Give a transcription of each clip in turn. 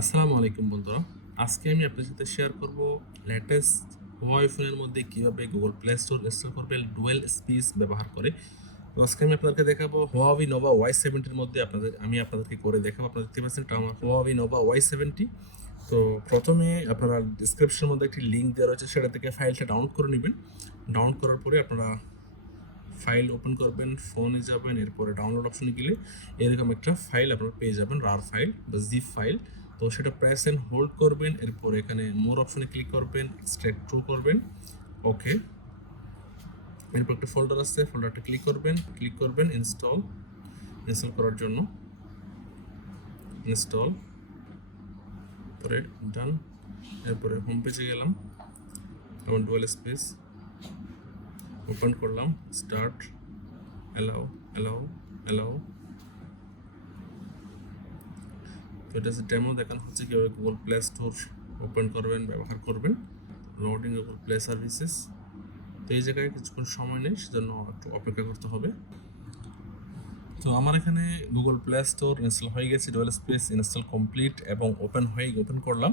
আসসালামু আলাইকুম বন্ধুরা। আজকে আমি আপনাদের সাথে শেয়ার করব লেটেস্ট Huawei ফোনের মধ্যে কিভাবে গুগল প্লে স্টোর ইনস্টল করবেন ডুয়েল স্পেস ব্যবহার করে। তো আজকে আমি আপনাদেরকে দেখাবো Huawei Nova Y70 এর মধ্যে আপনাদেরকে করে দেখাবো। আপনারা দেখতে পাচ্ছেন এটা আমার Huawei Nova Y70। তো প্রথমে আপনারা ডেসক্রিপশনের মধ্যে একটি লিঙ্ক দেওয়া রয়েছে, সেটা থেকে ফাইলটা ডাউনলোড করে নেবেন। ডাউনলোড করার পরে আপনারা ফাইল ওপেন করবেন, ফোনে যাবেন, এরপরে ডাউনলোড অপশনে গেলে এরকম একটা ফাইল আপনারা পেয়ে যাবেন, রার ফাইল বা জিপ ফাইল। তো সেটা প্রেস অ্যান্ড হোল্ড করবেন, এরপর এখানে মোর অপশনে ক্লিক করবেন, এক্সট্রাক্ট ট্রু করবেন, ওকে। এরপর একটা ফোল্ডার আছে, ফোল্ডারটা ক্লিক করবেন ইনস্টল করার জন্য, ইনস্টল পরে ডান। এরপরে হোম পেজে গেলাম, আমার ডুয়াল স্পেস ওপেন করলাম, স্টার্ট, অ্যালাউ। তো এটা ডেমো দেখানো হচ্ছে কীভাবে গুগল প্লে স্টোর ওপেন করবেন, ব্যবহার করবেন। Loading Google play services. তো এই জায়গায় কিছুক্ষণ সময় নেই, সেজন্য একটু অপেক্ষা করতে হবে। তো আমার এখানে গুগল প্লে স্টোর ইনস্টল হয়ে গেছে, ডুয়াল স্পেস ইনস্টল কমপ্লিট এবং ওপেন করলাম।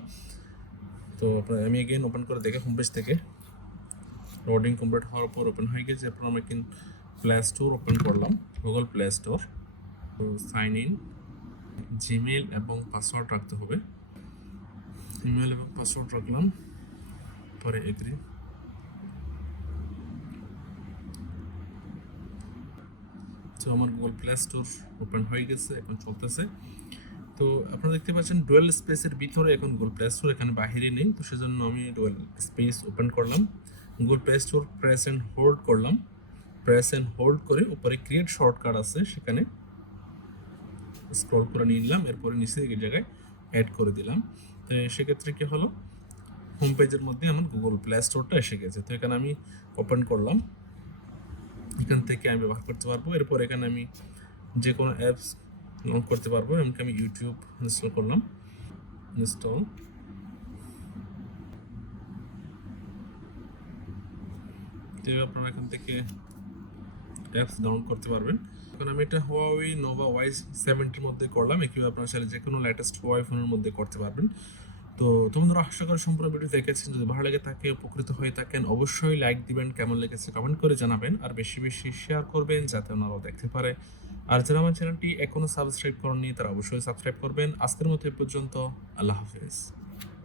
তো আমি এগেইন ওপেন করে দেখে হোম পেজ থেকে লোডিং কমপ্লিট হওয়ার পর ওপেন হয়ে গেছে। এরপর আমি প্লে স্টোর ওপেন করলাম, গুগল প্লে স্টোর। তো সাইন ইন, জিমেল এবং পাসওয়ার্ড রাখতে হবে। ইমেল এবং পাসওয়ার্ড রাখলাম, পরে এগ্রি। তো আমার গুগল প্লে স্টোর ওপেন হয়ে গেছে, এখন চলতেছে। তো আপনারা দেখতে পাচ্ছেন ডুয়েল স্পেসের ভিতরে এখন গুগল প্লে স্টোর, এখানে বাহিরে নেই। তো সেজন্য আমি ডুয়েল স্পেস ওপেন করলাম, Google play store press and hold করে উপরে ক্রিয়েট শর্টকাট আছে, সেখানে স্ক্রল করে নিলাম, এরপরে নিচে এই জায়গায় অ্যাড করে দিলাম। তো সেক্ষেত্রে কি হলো, হোম পেজের মধ্যে আমার গুগল প্লে স্টোরটা এসে গেছে। তো এখানে আমি ওপেন করলাম, এখান থেকে আমি ব্যবহার করতে পারবো। এরপর এখানে আমি যে কোনো অ্যাপস লঞ্চ করতে পারবো। এমনকি আমি ইউটিউব ইনস্টল করলাম, ইনস্টল। আপনারা এখান থেকে অ্যাপস ডাউনলোড করতে পারবেন। এখন আমি এটা Huawei Nova Y70 মধ্যে করলাম, একইভাবে আপনারা চাইলে যে কোনো লেটেস্ট Huawei ফোনের মধ্যে করতে পারবেন। তো বন্ধুরা, আশা করি সম্পূর্ণ ভিডিও দেখেছেন। যদি ভালো লেগে থাকে, উপকৃত হয়ে থাকেন, অবশ্যই লাইক দিবেন, কেমন লেগেছে কমেন্ট করে জানাবেন, আর বেশি বেশি শেয়ার করবেন যাতে ওনারাও দেখতে পারে। আর যারা আমার চ্যানেলটি এখনও সাবস্ক্রাইব করেননি তারা অবশ্যই সাবস্ক্রাইব করবেন। আজকের মতো এ পর্যন্ত, আল্লাহ হাফেজ।